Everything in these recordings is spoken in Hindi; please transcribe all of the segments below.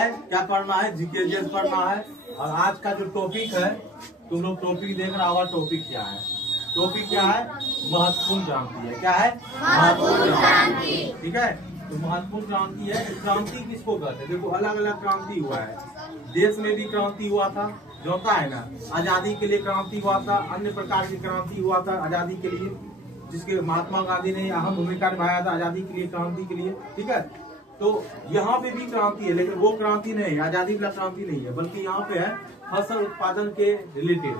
क्या पढ़ना है, जीके पढ़ना है। और आज का जो टॉपिक है, तुम लोग टॉपिक देख रहा होगा। टॉपिक क्या है? टॉपिक क्या है? महत्वपूर्ण क्रांति है। क्या है? महत्वपूर्ण क्रांति। ठीक है, तो महत्वपूर्ण क्रांति है। क्रांति किसको कहते हैं? देखो, अलग अलग क्रांति हुआ है। देश में भी क्रांति हुआ था, जो होता है ना, आजादी के लिए क्रांति हुआ था। अन्य प्रकार की क्रांति हुआ था आजादी के लिए, जिसके महात्मा गांधी ने अहम भूमिका निभाया था आजादी के लिए, क्रांति के लिए। ठीक है, तो यहाँ पे भी क्रांति है, लेकिन वो क्रांति नहीं है, आजादी वाला क्रांति नहीं है, बल्कि यहाँ पे है फसल उत्पादन के रिलेटेड।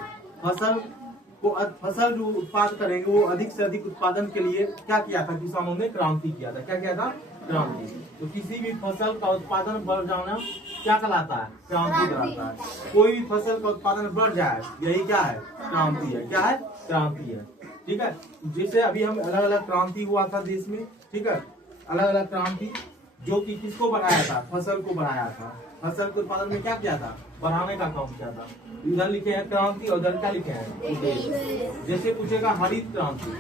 फसल जो उत्पाद करेंगे वो अधिक से अधिक उत्पादन के लिए क्या किया था? किसानों ने क्रांति किया था। क्या किया था? क्रांति। तो किसी भी फसल का उत्पादन बढ़ जाना क्या कहलाता है? क्रांति कहलाता है। कोई भी फसल का उत्पादन बढ़ जाए, यही क्या है? क्रांति है। क्या है? क्रांति है। ठीक है, जैसे अभी हम अलग अलग क्रांति हुआ था देश में। ठीक है, अलग अलग क्रांति जो कि किसको बढ़ाया था? फसल को बढ़ाया था। फसल के उत्पादन में क्या किया था? बढ़ाने का काम किया था। इधर लिखे हैं क्रांति और इधर क्या लिखे हैं? जैसे पूछेगा हरित क्रांति।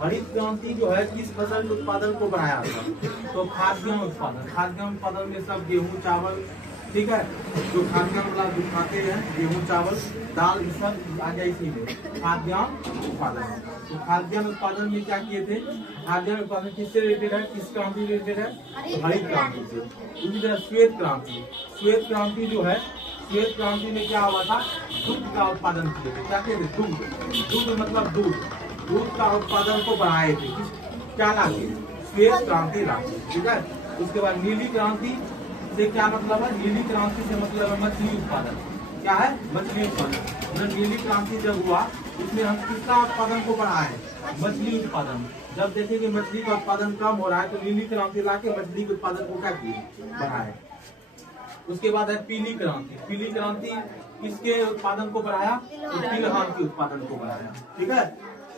हरित क्रांति जो है किस फसल के उत्पादन को बढ़ाया था? तो खाद्यान्न उत्पादन। खाद्यान्न उत्पादन में सब गेहूं, चावल, ठीक है, जो खाद्यान्न वाला जो खाते हैं, गेहूं, चावल, दाल, ये सब आ जाए इसी में खाद्यान्न उत्पादन। तो खाद्यान्न उत्पादन में क्या किए थे? खाद्यान्न उत्पादन किससे रिलेटेड है? किस क्रांति रिलेटेड है? तो हरित क्रांति से। उसी तरह श्वेत क्रांति। श्वेत क्रांति जो है, श्वेत क्रांति में क्या हुआ था? दूध का उत्पादन किए थे। क्या किए थे? दूध मतलब दूध का उत्पादन को बढ़ाए थे। क्या लाके? श्वेत क्रांति लाके। ठीक है, उसके बाद नीली क्रांति से क्या मतलब है? नीली क्रांति से मतलब है मछली उत्पादन। क्या है? मछली उत्पादन। नीली क्रांति जब हुआ, इसमें हम किसका उत्पादन को बढ़ाए? मछली उत्पादन। जब देखे कि मछली का उत्पादन कम हो रहा है, तो नीली क्रांति लाके मछली के उत्पादन को क्या किए? बढ़ाए। उसके बाद है पीली क्रांति। पीली क्रांति किसके उत्पादन को बढ़ाया? तो तिलहन के उत्पादन को बढ़ाया। ठीक है,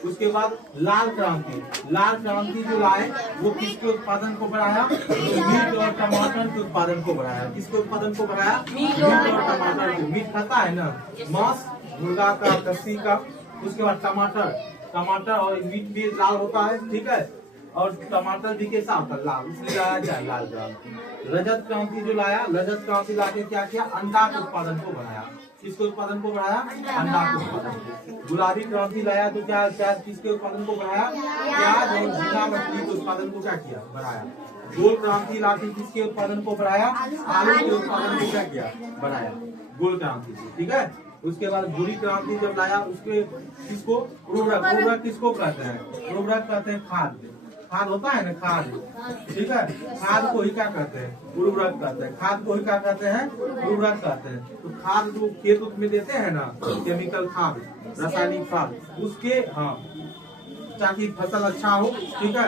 उसके बाद लाल क्रांति। लाल क्रांति जो लाए वो किसके उत्पादन को बढ़ाया? मीट और टमाटर के उत्पादन को बढ़ाया। किसके उत्पादन को बढ़ाया? मीट और टमाटर के। मीट खाता है ना, मांस, मुर्गा का, खस्सी का। उसके बाद टमाटर और मीट भी लाल होता है। ठीक है, और टमाटर भी कैसा होता है? लाल, इसलिए लाया जाए लाल क्रांति। रजत क्रांति जो लाया, रजत क्रांति लाके क्या किया? अंडा के उत्पादन को बढ़ाया। किसके उत्पादन को बढ़ाया? अंडा के उत्पादन। गुलाबी क्रांति लाया तो क्या किसके उत्पादन को बढ़ाया? प्याज और झींगा मछली के उत्पादन को क्या किया? बढ़ाया। गोल क्रांति लाके किसके उत्पादन को बढ़ाया? आलू के उत्पादन को क्या किया? बढ़ाया, गोल क्रांति से। ठीक है, उसके बाद भूरी क्रांति जब लाया, उसके किसको? उर्वरक किसको कहते हैं? उर्वरक कहते हैं खाद होता है ना, खाद। ठीक है, खाद को ही क्या कहते हैं? उर्वरक कहते हैं। खाद को ही क्या कहते हैं? उर्वरक कहते हैं। तो खाद जो खेत में देते हैं ना, केमिकल खाद, रासायनिक खाद, उसके ताकि फसल अच्छा हो। ठीक है,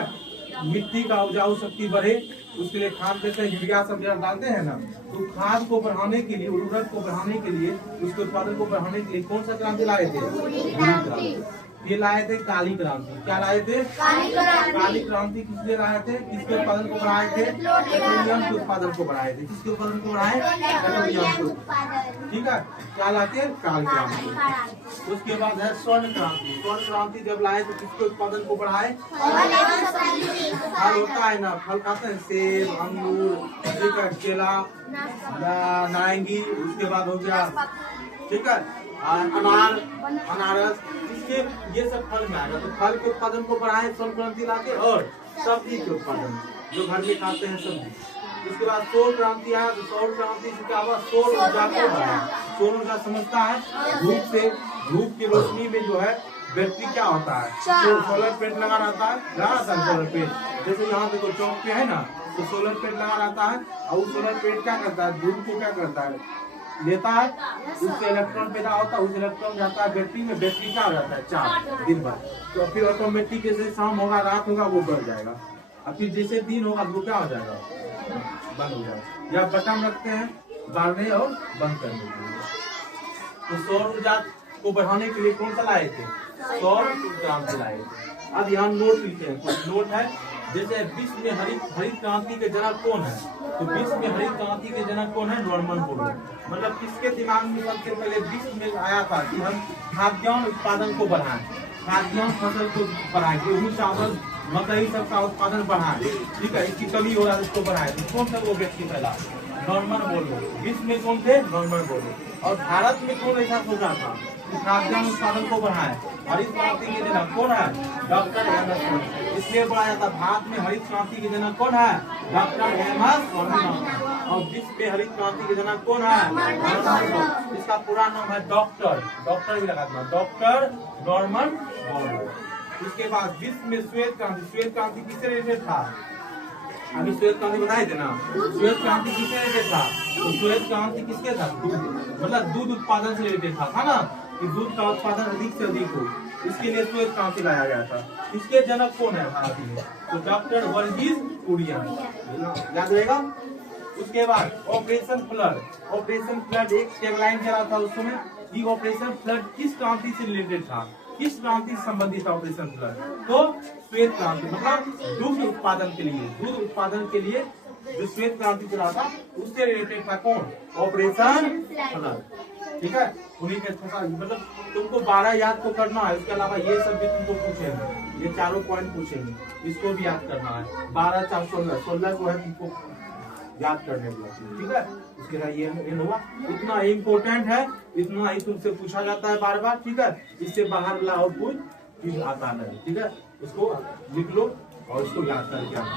मिट्टी का उपजाऊ शक्ति बढ़े, उसके लिए खाद देते हैं, यूरिया सब डालते हैं ना। तो खाद को बढ़ाने के लिए, उर्वरक को बढ़ाने के लिए, उसके उत्पादन को बढ़ाने के लिए कौन सा क्रांति लाए थे? ये लाए थे काली क्रांति। क्या लाए थे? काली क्रांति किस लिए लाए थे? किसके उत्पादन को बढ़ाए थे? पेट्रोलियम के उत्पादन को बढ़ाए थे। किसके उत्पादन को बढ़ाए? पेट्रोलियम को। ठीक है, क्या लाके? काली क्रांति। उसके बाद है स्वर्ण क्रांति। स्वर्ण क्रांति जब लाए तो किसके उत्पादन को बढ़ाए? फल होता है ना, फल खाते हैं, सेब, अंगूर, ठीक है, केला, नारंगी। उसके बाद हो गया, ठीक है, अनार, अनारस, इसके ये सब फल में आएगा। तो फल के उत्पादन को बढ़ाए स्वर्ण क्रांति लाके, और सब्जी के उत्पादन जो घर में खाते हैं सब्जी। उसके बाद सौर क्रांति आया। तो सौर क्रांति से क्या हुआ? सौर ऊर्जा को बढ़ाया। सौर ऊर्जा समझता है, धूप की रोशनी में जो है बैटरी क्या होता है? तो सोलर प्लेट लगा रहता है, सोलर प्लेट। जैसे यहाँ पे कोई चौक पे है ना, तो सोलर प्लेट लगा रहता है, और उस सोलर प्लेट क्या करता है? धूप को क्या करता है? लेता है, उससे इलेक्ट्रॉन पैदा होता है, उस इलेक्ट्रॉन जाता है बैटरी में, बैटरी क्या हो जाता है? चार्ज दिन भर। तो फिर ऑटोमेटिक जैसे शाम होगा, रात होगा, वो बढ़ जाएगा। और फिर जैसे दिन होगा, वो क्या हो जाएगा? बंद हो जाएगा। या बटन रखते हैं बढ़ने और बंद करने के लिए। तो सौर ऊर्जा को बढ़ाने के लिए कौन सा लाए थे? सौर क्रांति लाए थे। अब यहाँ नोट लिखे हैं, कुछ नोट है। जैसे विश्व में हरित क्रांति के जनक कौन है? तो विश्व में हरित क्रांति के जनक कौन है? Norman Borlaug. मतलब किसके दिमाग में सबसे पहले विश्व में आया था कि हम खाद्यान्न उत्पादन को बढ़ाएं, खाद्यान्न फसल को बढ़ाएं, गेहूं, चावल, मकई सब का उत्पादन बढ़ाएं। ठीक है, इसकी कमी हो रहा है, इसको बढ़ाएं। तो कौन सा वो व्यक्ति फैला? नॉर्मन बोलो। विश्व में कौन थे? नॉर्मन बोलो। और भारत में कौन ऐसा सोचा था कि खाद्यान्न उत्पादन को बढ़ाए? हरित क्रांति के जनक कौन है? Doctor M S Swaminathan. इसलिए बढ़ाया जाता भारत में हरित क्रांति के जनक कौन है? Doctor M S Swaminathan. और विश्व में हरित क्रांति के जनक कौन है? नॉर्मन। इसका पूरा नाम है डॉक्टर भी लगा देना, डॉक्टर नॉर्मन बोरो। उसके बाद विश्व में श्वेत क्रांति किससे रिलेटेड था? अभी श्वेत क्रांति बताए थे ना, श्वेत क्रांति किससे रिलेटेड था? तो श्वेत क्रांति किसके था? मतलब दूध उत्पादन से रिलेटेड था ना, कि दूध का उत्पादन अधिक से अधिक हो, इसके लिए श्वेत क्रांति लाया गया था। इसके जनक कौन है भारत में? तो डॉक्टर वर्गीस कुरियन, याद रहेगा। उसके बाद ऑपरेशन फ्लड एक टैगलाइन चला था उस समय, ये ऑपरेशन फ्लड किस क्रांति से रिलेटेड था? किस क्रांति से संबंधित ऑपरेशन फ्लड? तो श्वेत क्रांति, मतलब दूध उत्पादन के लिए जो श्वेत क्रांति चला था उससे रिलेटेड था कौन? Operation flood. ठीक है, उन्हीं के मतलब तुमको 12 याद तो करना है, इसके अलावा ये सब भी तुमको पूछेंगे, ये चारों पॉइंट पूछेंगे, इसको भी याद करना है। 12 4 16 को है तुमको याद करने को। ठीक है, उसके बाद ये होगा, इतना इम्पोर्टेंट है, इतना ही तुमसे पूछा जाता है बार बार। ठीक है, इससे बाहर वाला आउटपुट आता है। ठीक है, इसको लिख लो और इसको याद करके आना।